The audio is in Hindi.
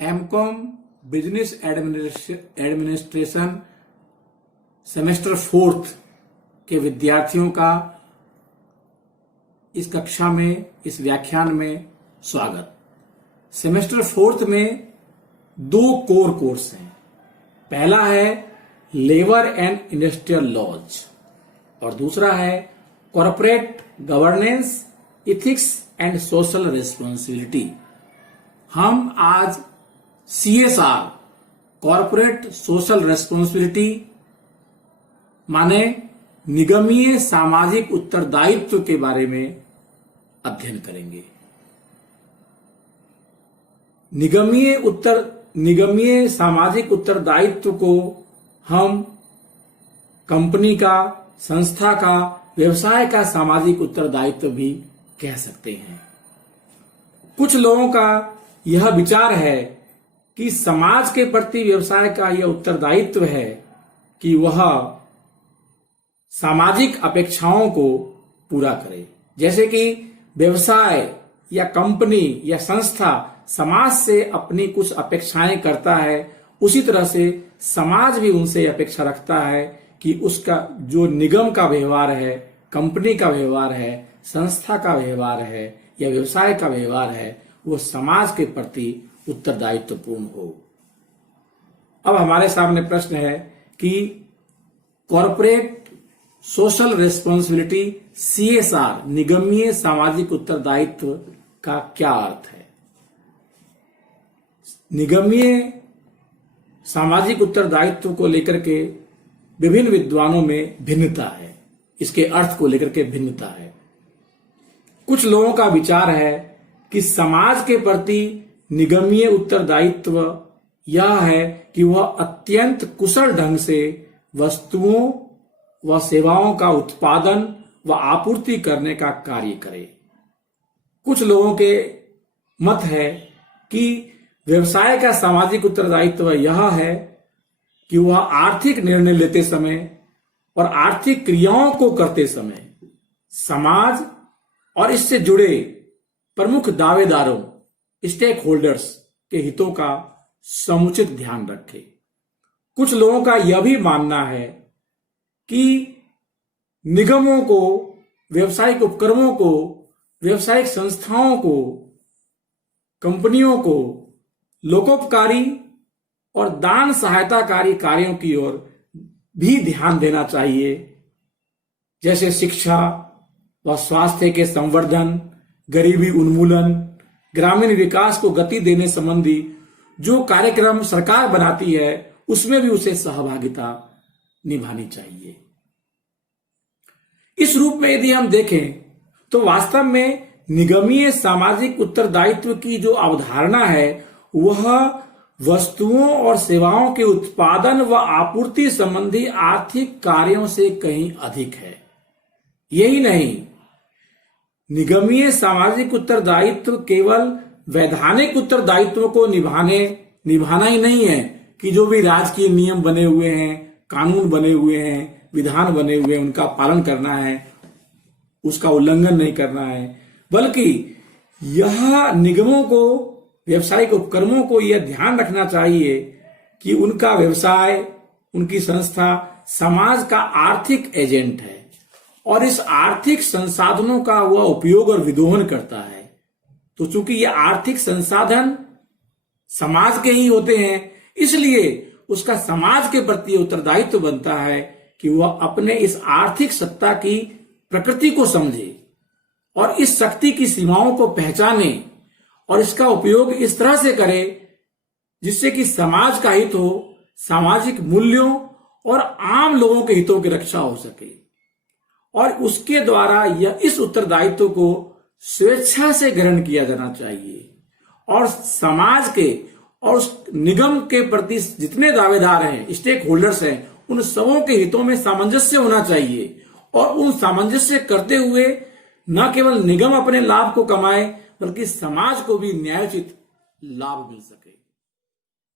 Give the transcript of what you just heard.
MCom business administration semester 4th के विद्यार्थियों का इस कक्षा में, इस व्याख्यान में स्वागत। सेमेस्टर 4th में 2 कोर कोर्स हैं। पहला है लेबर एंड इंडस्ट्रियल लॉज और दूसरा है corporate governance, ethics and social responsibility. हम आज CSR कॉर्पोरेट सोशल रिस्पॉन्सिबिलिटी माने निगमीय सामाजिक उत्तरदायित्व के बारे में अध्ययन करेंगे। निगमीय सामाजिक उत्तरदायित्व को हम कंपनी का, संस्था का, व्यवसाय का सामाजिक उत्तरदायित्व भी कह सकते हैं। कुछ लोगों का यह विचार है कि समाज के प्रति व्यवसाय का यह उत्तरदायित्व है कि वह सामाजिक अपेक्षाओं को पूरा करे। जैसे कि व्यवसाय या कंपनी या संस्था समाज से अपनी कुछ अपेक्षाएं करता है, उसी तरह से समाज भी उनसे अपेक्षा रखता है कि उसका जो निगम का व्यवहार है, कंपनी का व्यवहार है, संस्था का व्यवहार है या व्यवसाय का व्यवहार है, वो समाज के प्रति उत्तरदायित्वपूर्ण हो। अब हमारे सामने प्रश्न है कि कॉर्पोरेट सोशल रिस्पॉन्सिबिलिटी CSR निगमीय सामाजिक उत्तरदायित्व का क्या अर्थ है। निगमीय सामाजिक उत्तरदायित्व को लेकर के विभिन्न विद्वानों में भिन्नता है, इसके अर्थ को लेकर के भिन्नता है। कुछ लोगों का विचार है कि समाज के प्रति निगमीय उत्तरदायित्व यह है कि वह अत्यंत कुशल ढंग से वस्तुओं व सेवाओं का उत्पादन व आपूर्ति करने का कार्य करे। कुछ लोगों के मत है कि व्यवसाय का सामाजिक उत्तरदायित्व यह है कि वह आर्थिक निर्णय लेते समय और आर्थिक क्रियाओं को करते समय समाज और इससे जुड़े प्रमुख दावेदारों, स्टेक होल्डर्स के हितों का समुचित ध्यान रखे। कुछ लोगों का यह भी मानना है कि निगमों को, व्यवसायिक उपक्रमों को, व्यवसायिक संस्थाओं को, कंपनियों को लोकोपकारी और दान सहायताकारी कार्यों की ओर भी ध्यान देना चाहिए, जैसे शिक्षा व स्वास्थ्य के संवर्धन, गरीबी उन्मूलन, ग्रामीण विकास को गति देने संबंधी जो कार्यक्रम सरकार बनाती है उसमें भी उसे सहभागिता निभानी चाहिए। इस रूप में यदि हम देखें तो वास्तव में निगमीय सामाजिक उत्तरदायित्व की जो अवधारणा है वह वस्तुओं और सेवाओं के उत्पादन व आपूर्ति संबंधी आर्थिक कार्यों से कहीं अधिक है। यही नहीं, निगमीय सामाजिक उत्तरदायित्व केवल वैधानिक उत्तरदायित्व को निभाना ही नहीं है कि जो भी राजकीय नियम बने हुए हैं, कानून बने हुए हैं, विधान बने हुए हैं, उनका पालन करना है, उसका उल्लंघन नहीं करना है, बल्कि यह निगमों को, व्यवसायिक उपक्रमों को यह ध्यान रखना चाहिए कि उनका व्यवसाय, उनकी संस्था समाज का आर्थिक एजेंट है और इस आर्थिक संसाधनों का वह उपयोग और विदोहन करता है। तो चूंकि ये आर्थिक संसाधन समाज के ही होते हैं, इसलिए उसका समाज के प्रति उत्तरदायित्व बनता है कि वह अपने इस आर्थिक सत्ता की प्रकृति को समझे और इस शक्ति की सीमाओं को पहचाने और इसका उपयोग इस तरह से करे जिससे कि समाज का हित हो, सामाजिक मूल्यों और आम लोगों के हितों की रक्षा हो सके। और उसके द्वारा यह इस उत्तरदायित्व को स्वेच्छा से ग्रहण किया जाना चाहिए और समाज के और उस निगम के प्रति जितने दावेदार हैं, स्टेक होल्डर्स हैं, उन सबों के हितों में सामंजस्य होना चाहिए और उन सामंजस्य करते हुए न केवल निगम अपने लाभ को कमाए बल्कि समाज को भी न्यायोचित लाभ मिल सके।